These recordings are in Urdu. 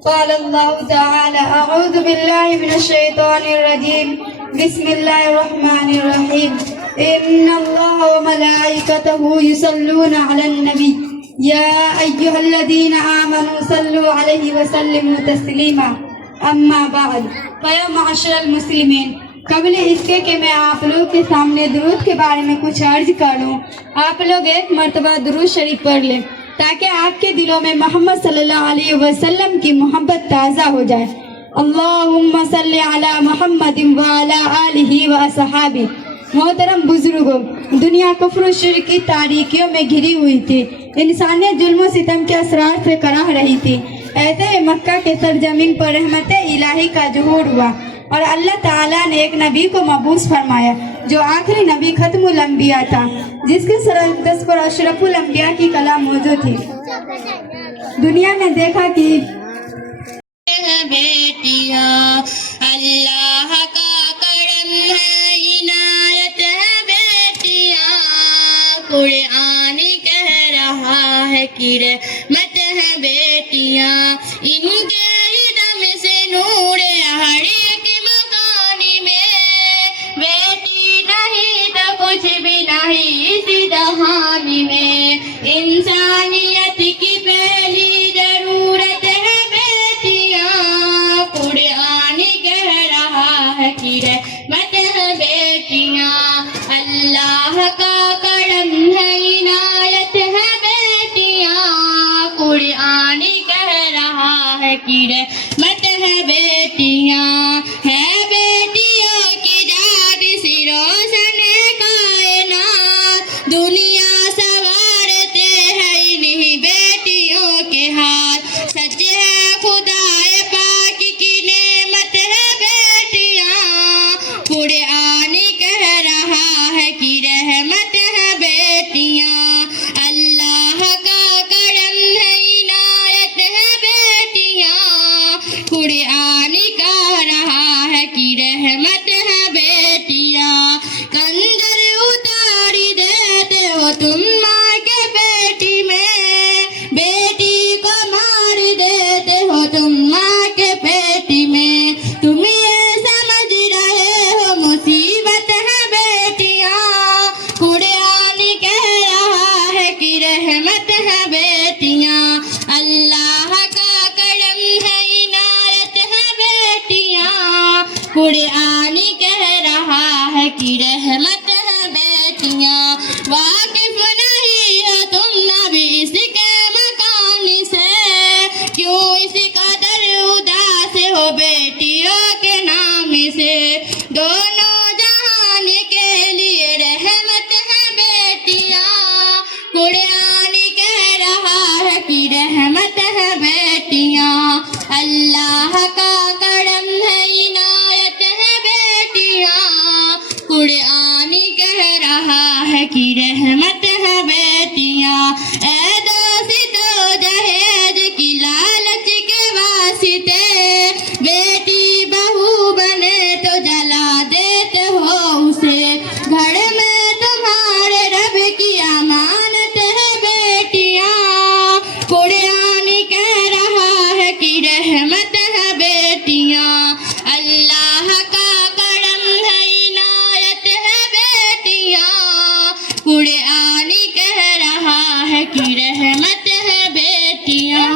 قال الله تعالى أعوذ بالله من الشيطان الرجيم بسم الله الرحمن الرحيم إن الله وملائكته يصلون على النبي يا أيها الذين آمنوا صلوا عليه وسلموا تسليما أما بعد فيا معاشر المسلمين، قبل اس کے کہ میں آپ لوگ کے سامنے درود کے بارے میں کچھ عرض کروں، آپ لوگ ایک مرتبہ درود شریف پڑھ لیں تاکہ آپ کے دلوں میں محمد صلی اللہ علیہ وسلم کی محبت تازہ ہو جائے۔ اللہم صلی علی محمد وعلی آلہ واصحابہ۔ محترم بزرگوں، دنیا کفر و شرک کی تاریکیوں میں گھری ہوئی تھی، انسانیت ظلم و ستم کے اثرات سے کراہ رہی تھی۔ ایسے مکہ کے سرزمین پر رحمت الہی کا ظہور ہوا۔ اور اللہ تعالیٰ نے ایک نبی کو مبعوث فرمایا جو آخری نبی ختم الانبیاء تھا، جس کے سر اقدس پر اشرف الانبیاء کی کلام موجود تھی۔ دنیا نے دیکھا کہ بیٹیاں اللہ کا کرم ہے، عنایت ہے بیٹیاں، قرآن کہہ رہا ہے کہ رحمت ہے بیٹیاں، ان کے دم سے نور ہر ایک مکانی میں، بیٹی نہیں تو کچھ بھی نہیں اس جہان میں، انسانیت کی پہلی ضرورت ہے بیٹیاں، قرآن کہہ رہا ہے کہ رحمت ہے بیٹیاں، اللہ کا کرم ہے، عنایت ہے بیٹیاں، قرآن کہہ رہا ہے کہ رحمت ہے بیٹیاں، ہے بیٹیوں کی ذات سے روشن کائنات، دنیا سنوارتے ہیں انہیں بیٹیوں کے ہاتھ، سچ ہے خدا پاک کی نعمت ہے بیٹیاں، قرآن کہہ رہا ہے کہ رحمت ہے بیٹیاں، اللہ کا کرم ہے، عنایت ہے بیٹیاں، قرآن کہہ رہا ہے کہ رحمت ہے بیٹیاں، کنجر اتاری دیتے ہو تم ماں کے پیٹی میں، بیٹی کو مار دیتے ہو تم ماں کے پیٹی میں، تم یہ سمجھ رہے ہو مصیبت ہے بیٹیاں، قرآن کہہ رہا ہے کہ رحمت ہے بیٹیاں، اللہ کا کرم ہے، عنایت ہے بیٹیاں، قرآن کہہ رہا ہے کہ رحمت ہے بیٹیاں، واقف نہیں ہو تم نبی اس کے مکان سے، کیوں اس قدر اداس ہو بیٹیوں کے نام سے، دونوں جہان کے لیے رحمت ہے بیٹیاں، قرآن کہہ رہا ہے کہ رحمت ہے بیٹیاں، اللہ کا کرم ہے، عنایت ہے بیٹیاں، قرآن کہہ رہا ہے کہ رحمت ہے بیٹیاں، اے دوستو جہیز کی لالچ کے واسطے، بیٹی بہو بنے تو جلا دیتے ہو اسے، گھر میں تمہارے رب کی امانت ہے بیٹیاں، قرآن کہہ رہا ہے کہ رحمت ہے بیٹیاں، اللہ کا کرم ہے، عنایت ہے بیٹیاں، قرآن کہہ رہا ہے کہ رحمت ہے بیٹیاں،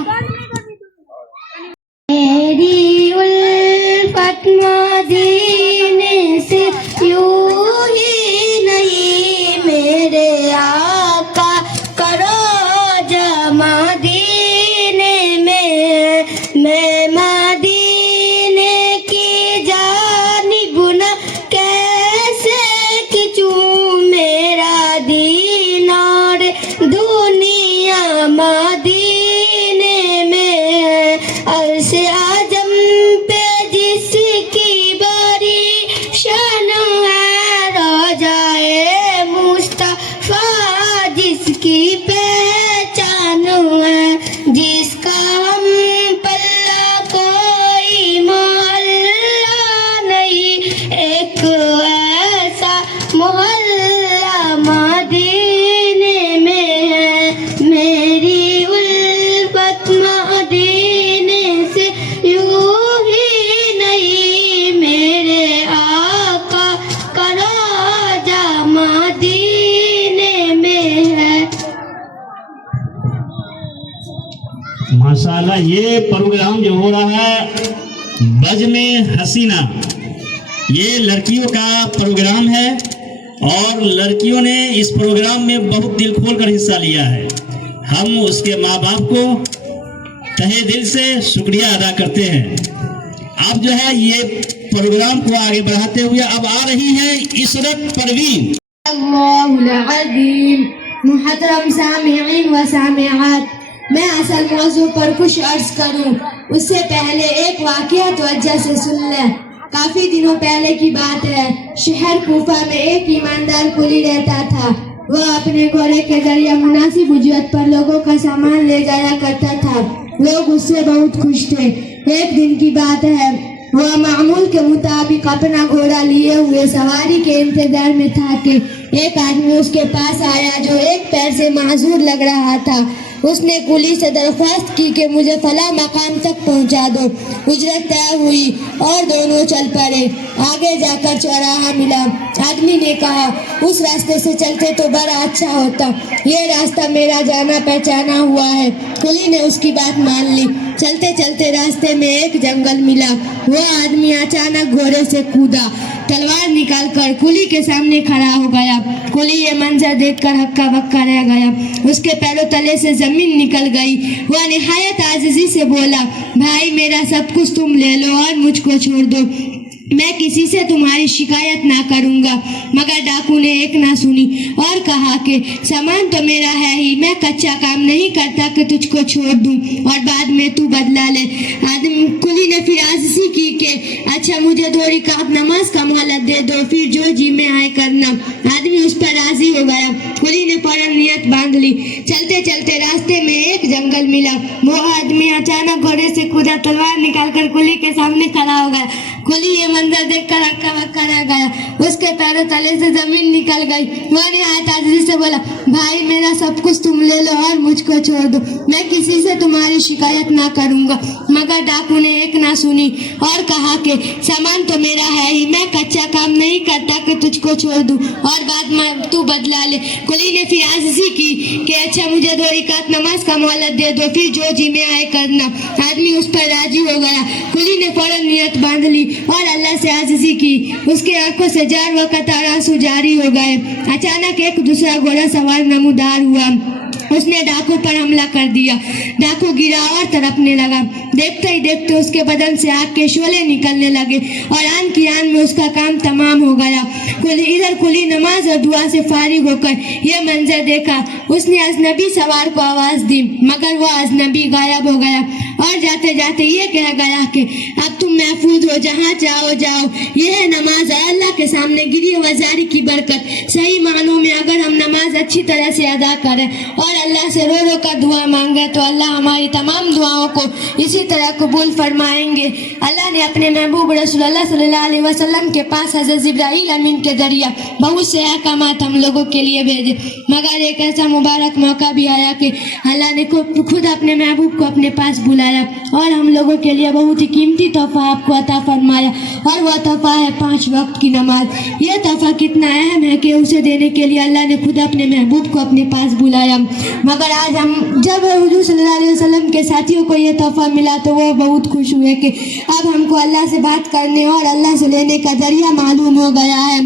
میری الفت مدینے سے یوں ہی نہیں، میرے آقا کرو جمع مدینے میں مدینے کی جانب نہ کیسے کھینچوں میرا دین اور دنیا مدینے میں، عرش اعظم پہ جس کی بڑی شان ہے، روضہ مصطفیٰ جس کی پہچان ہے، جس کا ہم پلہ کوئی محلہ نہیں، ایک ایسا محلہ مدینے میں ہے، میری الفت مدینے سے یوں ہی نہیں، میرے آقا کا روضہ مدینے میں ہے۔ ماشاءاللہ، یہ پروگرام جو ہو رہا ہے بزم حسینہ، یہ لڑکیوں کا پروگرام ہے اور لڑکیوں نے اس پروگرام میں بہت دل کھول کر حصہ لیا ہے، ہم اس کے ماں باپ کو تہے دل سے شکریہ ادا کرتے ہیں۔ اب جو ہے یہ پروگرام کو آگے بڑھاتے ہوئے اب آ رہی ہیں عشرت پروین۔ اللہ العظیم، محترم سامعین و سامعات، میں اصل موضوع پر کچھ عرض کروں اس سے پہلے ایک واقعہ توجہ سے سن لیں۔ کافی دنوں پہلے کی بات ہے، شہر کوفہ میں ایک ایماندار کلی رہتا تھا۔ وہ اپنے گھوڑے کے ذریعے مناسب اجرت پر لوگوں کا سامان لے جایا کرتا تھا۔ لوگ اس سے بہت خوش تھے۔ ایک دن کی بات ہے، وہ معمول کے مطابق اپنا گھوڑا لیے ہوئے سواری کے انتظار میں تھا کہ ایک آدمی اس کے پاس آیا جو ایک پیر سے معذور لگ رہا تھا۔ اس نے کلی سے درخواست کی کہ مجھے فلاں مقام تک پہنچا دو۔ اجرت طے ہوئی اور دونوں چل پڑے۔ آگے جا کر چوراہا ملا۔ آدمی نے کہا، اس راستے سے چلتے تو بڑا اچھا ہوتا، یہ راستہ میرا جانا پہچانا ہوا ہے۔ کلی نے اس کی بات مان لی۔ چلتے چلتے راستے میں ایک جنگل ملا۔ وہ آدمی اچانک گھوڑے سے کودا، تلوار نکال کر کلی کے سامنے کھڑا ہو گیا۔ کلی یہ منظر دیکھ کر ہکا بکا رہ گیا۔ اس کے پیروں تلے سے زمین نکل گئی۔ وہ نہایت عاجزی سے بولا، بھائی میرا سب کچھ تم لے لو اور مجھ کو چھوڑ دو، میں کسی سے تمہاری شکایت نہ کروں گا۔ مگر ڈاکو نے ایک نہ سنی اور کہا کہ سامان تو میرا ہے ہی، میں کچا کام نہیں کرتا کہ تجھ کو چھوڑ دوں اور بعد میں تو بدلا لے۔ آدمی کلی نے پھر عاجزی کی کہ اچھا مجھے 2 رکعت نماز کا مہلت دے دو، پھر جو جی میں آئے کرنا۔ آدمی اس پر راضی ہو گیا۔ کلی نے فوراً نیت باندھ لی۔ چلتے چلتے راستے میں ایک جنگل ملا۔ وہ آدمی اچانک گھوڑے سے کودا، تلوار نکال کر کلی کے سامنے کھڑا ہو گیا۔ کلی یہ منظر دیکھ کر ہکا بکا رہ گیا۔ اس کے پیروں تلے سے زمین نکل گئی۔ وہ نہایت عاجزی سے بولا، بھائی میرا سب کچھ تم لے لو اور مجھ کو چھوڑ دو، میں کسی سے تمہاری شکایت نہ کروں گا۔ مگر ڈاکو نے ایک نہ سنی اور کہا کہ سامان تو میرا ہے ہی، میں کچا کام نہیں کرتا کہ تجھ کو چھوڑ دوں اور بعد میں تو بدلا لے۔ کلی نے پھر عاجزی کی کہ اچھا مجھے 2 رکعت نماز کا مہلت دے دو، پھر جو جی میں آئے کرنا۔ آدمی اس پر راضی ہو گیا۔ کلی نے فوراً نیت باندھ لی اور اللہ سے عاجزی کی۔ اس کی آنکھوں سے جار و قطار آنسو جاری ہو گئے۔ اچانک ایک دوسرا گھوڑا سوار نمودار ہوا۔ اس نے ڈاکو پر حملہ کر دیا۔ ڈاکو گرا اور تڑپنے لگا۔ دیکھتے ہی دیکھتے اس کے بدن سے آگ کے شعلے نکلنے لگے اور آن کی آن میں اس کا کام تمام ہو گیا۔ ادھر کلی نماز اور دعا سے فارغ ہو کر یہ منظر دیکھا۔ اس نے اجنبی سوار کو آواز دی مگر وہ اجنبی غائب ہو گیا اور جاتے جاتے یہ کہہ گیا کہ اب تم محفوظ ہو، جہاں جاؤ جاؤ۔ یہ ہے نماز اور اللہ کے سامنے گری وزاری کی برکت۔ صحیح معنوں میں اگر ہم نماز اچھی طرح سے ادا کریں اور اللہ سے رو رو کر دعا مانگے تو اللہ ہماری تمام دعاؤں کو اسی طرح قبول فرمائیں گے۔ اللہ نے اپنے محبوب رسول اللہ صلی اللہ علیہ وسلم کے پاس حضرت جبرائیل امین کے ذریعہ بہت سے احکامات ہم لوگوں کے لیے بھیجے، مگر ایک ایسا مبارک موقع بھی آیا کہ اللہ نے خود اپنے محبوب کو اپنے پاس بلایا اور ہم لوگوں کے لیے بہت ہی قیمتی تحفہ آپ کو عطا فرمایا، اور وہ تحفہ ہے 5 وقت کی نماز۔ یہ تحفہ کتنا اہم ہے کہ اسے دینے کے لیے اللہ نے خود اپنے محبوب کو اپنے پاس بلایا۔ مگر آج جب حضور صلی اللہ علیہ وسلم کے ساتھیوں کو یہ تحفہ ملا تو وہ بہت خوش ہوئے کہ اب ہم کو اللہ سے بات کرنے اور اللہ سے لینے کا ذریعہ معلوم ہو گیا ہے۔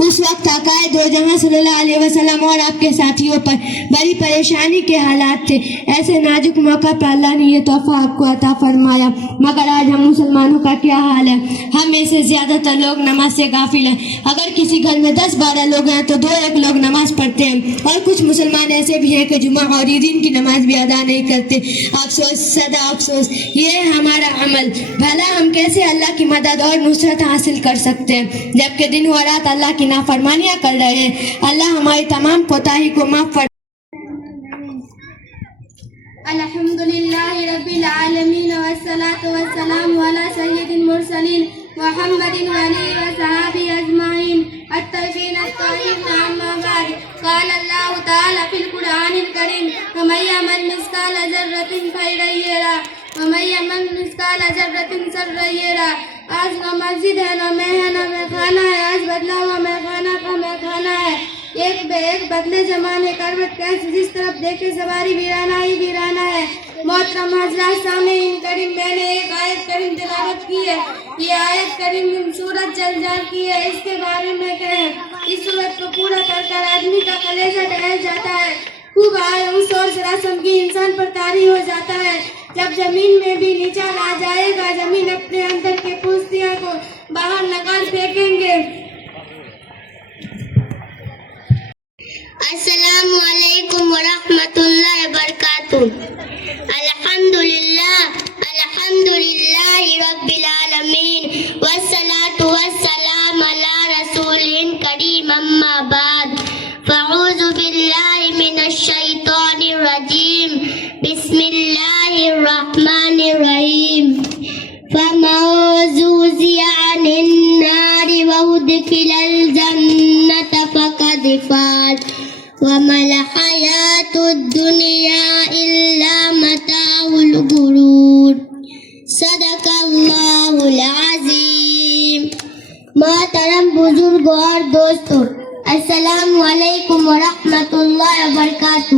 اس وقت آقائے دو جہاں صلی اللہ علیہ وسلم اور آپ کے ساتھیوں پر بڑی پریشانی کے حالات تھے۔ ایسے نازک موقع پر اللہ نے یہ تحفہ آپ کو عطا فرمایا۔ مگر آج ہم مسلمانوں کا کیا حال ہے؟ ہم میں سے زیادہ تر لوگ نماز سے غافل ہیں۔ اگر کسی گھر میں 10-12 لوگ ہیں تو 2-1 لوگ نماز پڑھتے ہیں، اور کچھ مسلمان ایسے بھی ہیں کہ جمعہ اور عیدین کی نماز بھی ادا نہیں کرتے۔ افسوس، سدا افسوس، یہ ہے ہمارا عمل۔ بھلا ہم کیسے اللہ کی مدد اور نصرت حاصل کر سکتے ہیں جبکہ دن و رات اللہ کی نافرمانیاں کر رہے ہیں؟ اللہ ہماری تمام کوتاہی کو معاف فرمائے۔ الحمدللہ رب العالمین والصلاة والسلام علی سید المرسلین محمد وعلی وصحابہ اجمعین الطیبین الطاہرین، اما بعد، قال اللہ تعالی فی القرآن الکریم ومن یعمل مثقال ذرۃ خیرا یرہ ومن یعمل مثقال ذرۃ شرا یرہ۔ آج نہ مسجد ہے، نہ میں ہے، نہ میں خانہ ہے، آج بدلا ہوا میں خانہ کا میں خانہ ہے۔ ایک بے ایک بدلے زمانے کروٹ کیسے جس طرف دیکھے سواری ویرانہ ہی ویرانہ ہے۔ محترم حضرات، سامعین کریم، میں نے ایک آیت کریم تلاوت کی ہے۔ یہ آیت کریم سورۃ زلزال کی ہے۔ اس کے بارے میں کہیں، اس سورت کو پورا کر کر آدمی کا کلیجہ ٹہل جاتا ہے، خوب آیوں اور رسم کی انسان پر طاری ہو جاتا ہے۔ جب زمین میں بھی نیچا آ جائے گا، زمین اپنے اندر کے پوستیاں کو باہر نکال پھینکیں گے۔ السلام علیکم ورحمۃ اللہ وبرکاتہ۔ الحمدللہ رب العالمین الرجيم أما بعد فأعوذ بالله من الشيطان الرجيم بسم الله الرحمن الرحيم فمن زحزح عن النار وأدخل الجنة فقد فاز وما الحياة الدنيا إلا متاع الغرور صدق اللہ العظیم. محترم بزرگ اور دوستو، السلام علیکم ورحمۃ اللہ وبرکاتہ.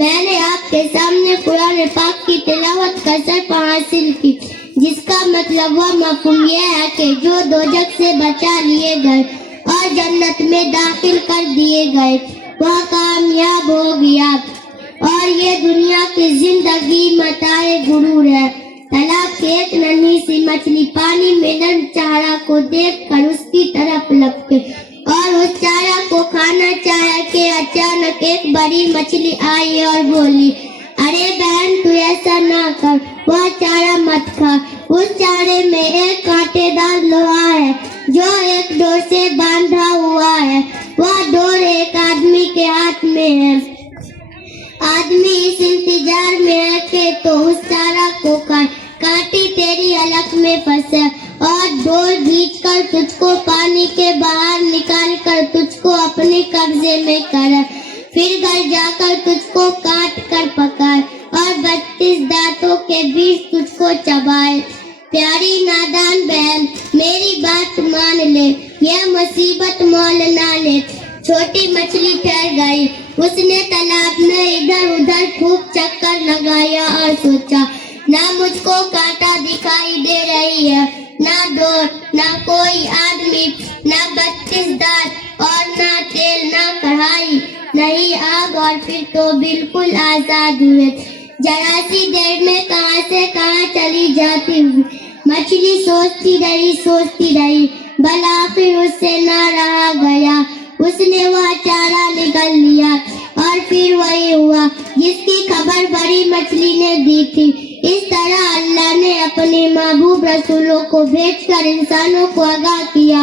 میں نے آپ کے سامنے قرآن پاک کی تلاوت کا صرف حاصل کی، جس کا مطلب و مفہوم یہ ہے کہ جو دوزخ سے بچا لیے گئے اور جنت میں داخل کر دیے گئے وہ کامیاب ہو گیا. اور یہ دنیا کی زندگی متاع غرور ہے. تالاب کی ایک ننھی سی مچھلی پانی میں نرم چارہ کو دیکھ کر اس کی طرف لپکے اور اس چارہ کو کھانا چاہا کہ اچانک ایک بڑی مچھلی آئی اور بولی، ارے بہن تو ایسا نہ کر، وہ چارہ مت کھا، اس چارے میں ایک کانٹے دار لوہا ہے جو ایک ڈور سے باندھا ہوا ہے. وہ ڈور ایک آدمی کے ہاتھ میں ہے. آدمی اس انتظار میں ہے کہ تو اس چارہ کو کھائے، کانٹی تیری حلق میں پھنسے اور ڈور کھینچ کر تجھ کو پانی کے باہر نکال کر تجھ کو اپنے قبضے میں کرے، پھر گھر جا کر تجھ کو کاٹ کر پکائے اور 32 دانتوں کے بیچ تجھ کو چبائے. پیاری نادان بہن، میری بات مان لے، یہ مصیبت مول نہ لے. چھوٹی مچھلی ٹھہر گئی. اس نے تالاب میں ادھر ادھر خوب چکر لگایا اور سوچا، نہ مجھ کو کانٹا دکھائی دے رہی ہے، نہ ڈور، نہ کوئی آدمی، نہ 32 دانت اور نہ تیل، نہ کڑھائی، نہیں آگ، اور پھر تو بالکل آزاد ہوئے. ذرا سی دیر میں کہاں سے کہاں چلی جاتی ہوئی. مچھلی سوچتی رہی بالآخر اس سے نہ رہا گیا. اس نے وہ چارہ نکل لیا اور پھر وہی ہوا جس کی خبر بڑی مچھلی نے دی تھی. اس طرح اللہ نے اپنے محبوب رسولوں کو بھیج کر انسانوں کو آگاہ کیا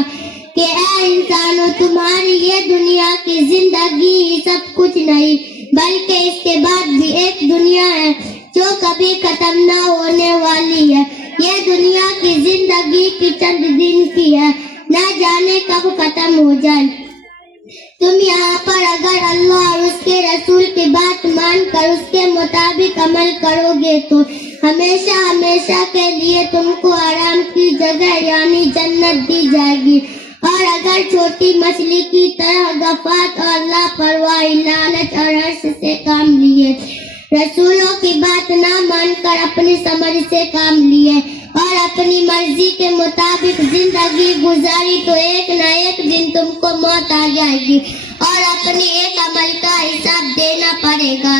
کہ اے انسانوں، تمہاری یہ دنیا کی زندگی ہی سب کچھ نہیں، بلکہ اس کے بعد بھی ایک دنیا ہے جو کبھی ختم نہ ہونے والی ہے. یہ دنیا کی زندگی کی چند دن کی ہے، نہ جانے کب ختم ہو جائے. تم یہاں پر اگر اللہ اور اس کے رسول کی بات مان کر اس کے مطابق عمل کرو گے تو ہمیشہ ہمیشہ کے لیے تم کو آرام کی جگہ یعنی جنت دی جائے گی. اور اگر چھوٹی مچھلی کی طرح غفلت اور لاپرواہی، لالچ اور حرص سے کام لیے، رسولوں کی بات نہ مان کر اپنی سمجھ سے کام لیے اور اپنی مرضی کے مطابق زندگی گزاری تو ایک نہ ایک دن تم کو موت آ جائے گی اور اپنے ایک عمل کا حساب دینا پڑے گا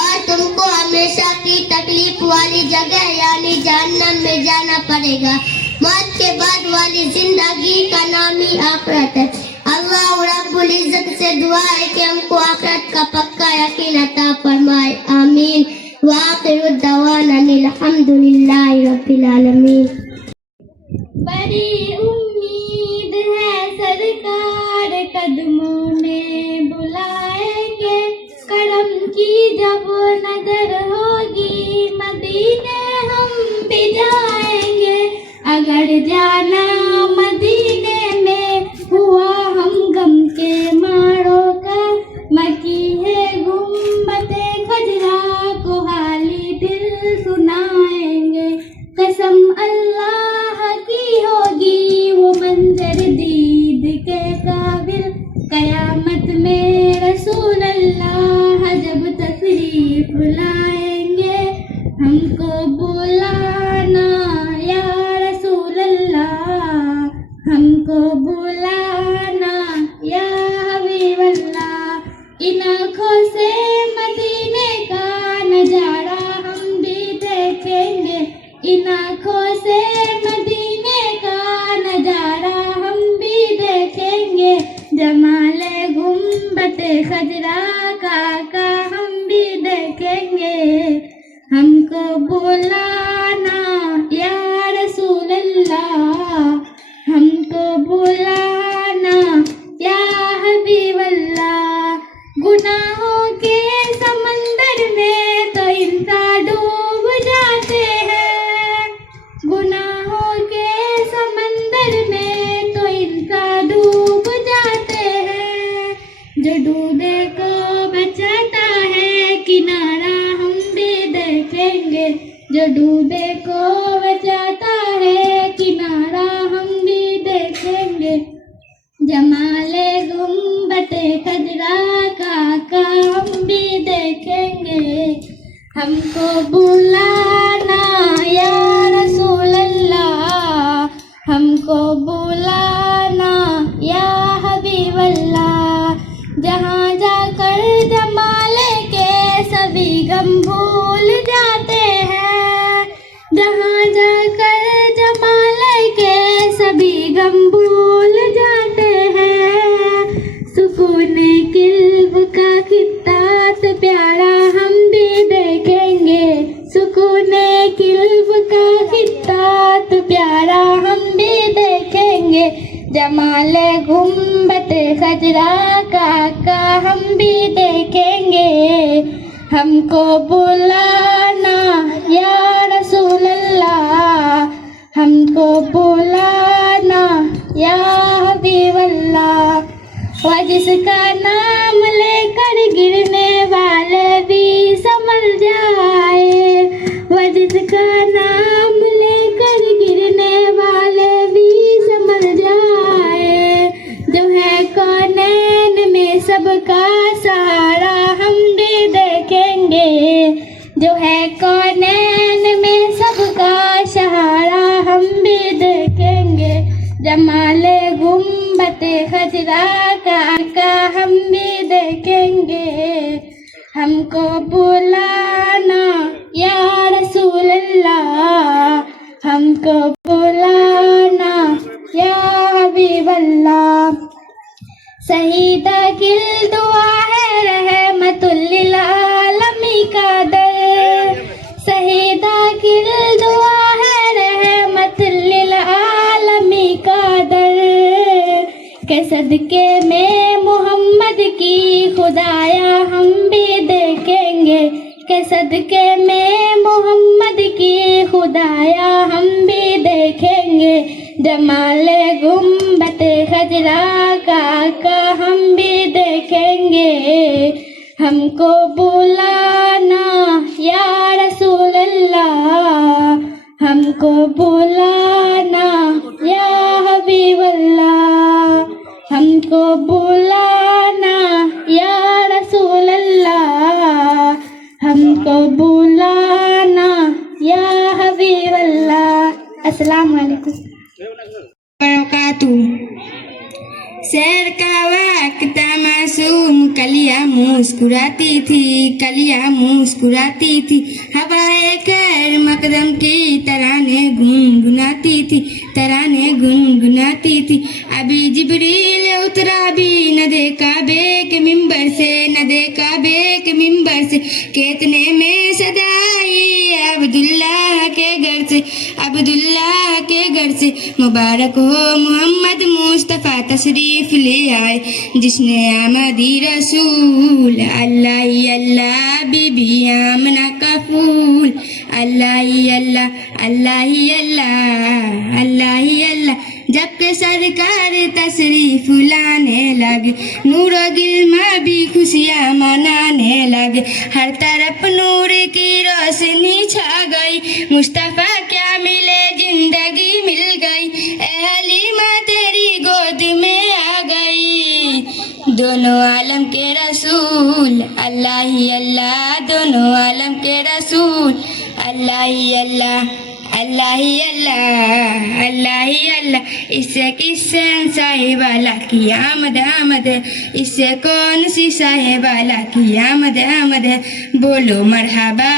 اور تم کو ہمیشہ کی تکلیف والی جگہ یعنی جہنم میں جانا پڑے گا. موت کے بعد والی زندگی کا نام ہی آخرت ہے. اللہ رب العزت سے دعا ہے کہ ہم کو آخرت کا پکا یقین عطا فرمائے. آمین. وآخر الدعوانا الحمد للہ رب العالمین. بڑی امید ہے سرکار قدموں میں بلائیں گے، کرم کی جب نظر ہوگی مدینے ہم بھی جائیں گے. اگر جانا مدینے میں ہوا ہم غم کے ماروں کا، مکی ہے گنبد خضرا کو حالی دل سنائیں گے. قسم اللہ کی ہوگی وہ منظر دید کے قابل، قیامت میں رسول اللہ جب تشریف لائیں گے. ہم کو بلانا یا رسول اللہ، ہم کو بلانا یا حبیب اللہ. ان آنکھوں سے مدینے کا نظارہ ہم بھی دیکھیں گے، ان آنکھوں سے مدینے کا نظارہ ہم بھی دیکھیں گے. جمال گنبد خضرا کا ہم بھی دیکھیں گے. ہم کو بلانا یا رسول اللہ، ہم کو بلانا یا جمال گنبد خضرا کا کام بھی دیکھیں گے ہم کو بلانا یا رسول اللہ ہم کو بلانا یا حبیب اللہ جہاں جا کر جمال کے سبھی غم بھول جاتے ہیں جہاں جا کر جمال کے سبھی غم بھول جاتے ہیں سکون قلب کا خطہ تو پیارا ہم بھی دیکھیں گے سکون قلب کا خطہ تو پیارا ہم بھی دیکھیں گے جمال گنبد خضرا کا ہم بھی دیکھیں گے ہم کو بلانا یا رسول اللہ ہم کو بلانا یا حبیب اللہ وہ جس کا نام لے کر گرنے والے بھی سنبھل جائے وہ جس کا نام لے کر گرنے والے بھی سنبھل جائے جو ہے کونین میں سب کا سہارا ہم بھی دیکھیں گے جو ہے کونین میں سب کا سہارا ہم بھی دیکھیں گے جمال گنبد خضرا کا ہم بھی دیکھیں گے ہم کو بلانا یا رسول اللہ ہم کو بلانا یا حبیب اللہ شہیدہ کی دعا ہے رحمت للعالمین کا در شہیدہ کی دعا ہے رحمت للعالمین کا در کہ صدقے میں محمد کی خدایا ہم بھی دیکھیں گے کہ صدقے میں محمد کی خدایا ہم بھی دیکھیں گے جمال گنبد خضرا کا ہم بھی دیکھیں گے ہم کو بلانا یا رسول اللہ ہم کو بلانا یا حبیب اللہ ہم کو بلانا یا رسول اللہ ہم کو بلانا یا حبیب اللہ السلام علیکم وبرکاتہ سیر کا وقت معصوم کلیاں مسکراتی تھی کلیاں مسکراتی تھی ہوائے خیر مقدم کی ترانے گنگناتی تھی ترانے گنگناتی تھی ابھی جبریل اترا بھی نہ دیکھا بے کے ممبر سے نہ دیکھا بے کے ممبر سے کتنے میں صدائی عبداللہ کے گھر سے عبداللہ کے گھر سے مبارک ہو محمد مصطفیٰ تشریف لے آئے جس نے آمدی رسول اللہ ہی اللہ بی بی آمنہ کا پھول اللہ ہی اللہ اللہ ہی اللہ اللہ ہی اللہ جب کہ سرکار تشریف لانے لگے نور و گلما بھی خوشیاں منانے لگے ہر طرف نور کی روشنی چھا گئی مصطفیٰ کیا ملے زندگی مل گئی اے حلیمہ تیری گود میں آ گئی دونوں عالم کے رسول اللہ ہی اللہ دونوں عالم کے رسول اللہ ہی اللہ اللہ ہی اللہ اللہ ہی اللہ اس سے کس سے صاحب والا کی آمد آمد ہے اس سے کون سی صاحب والا کی آمد آمد ہے بولو مرحبا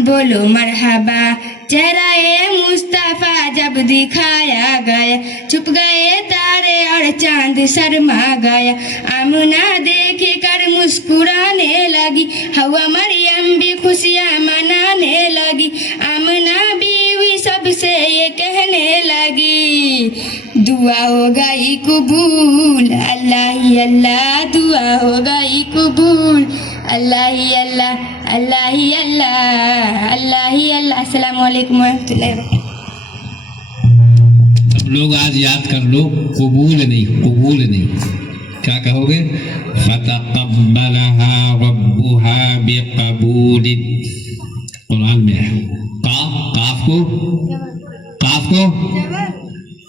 بولو مرحبا چہرہ مصطفیٰ جب دکھایا گیا چھپ گئے تارے اور چاند شرما گیا آمنہ دیکھ کر مسکرانے لگی ہوا مریم بھی خوشیاں منانے لگی آمنہ بیوی سب سے یہ کہنے لگی دعا ہو گئی قبول اللہ ہی اللہ دعا ہو گئی قبول اللہ ہی اللہ اللہ ہی اللہ اللہ ہی اللہ السلام علیکم ورحمۃ اللہ وبرکاتہ سب لوگ آج یاد کر لو قبول نہیں کیا کہو گے فتقبلها ربها بقبول قرآن میں ہے قاف کو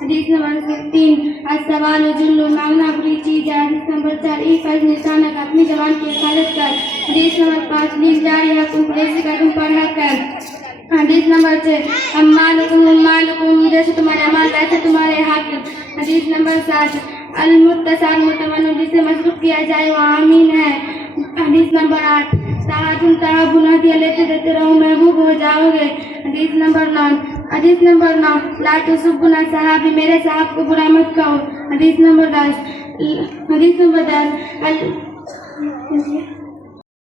حدیث نمبر 3 السوال جل مانگنا بری چیز ہے. حدیث نمبر 4 ای فرض نشانہ کا اپنی زبان کی حفاظت کر. حدیث نمبر 5 لیل جاری حقوق ایسے کا تم پڑھا کر. حدیث نمبر 6 امالکم جیسے تمہارے امال ویسے تمہارے حق. حدیث نمبر 7 المتصل متمن جسے مسلوب کیا جائے وہ آمین ہے. حدیث نمبر 8 تعاون ہدیہ لیتے دیتے رہو محبوب ہو جاؤ گے. حدیث نمبر 9 لا تسبنا صحابی میرے صاحب کو برا مت کہو. حدیث نمبر 10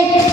1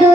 2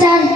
4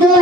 2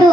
2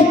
1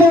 2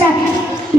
4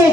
6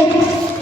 1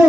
2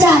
4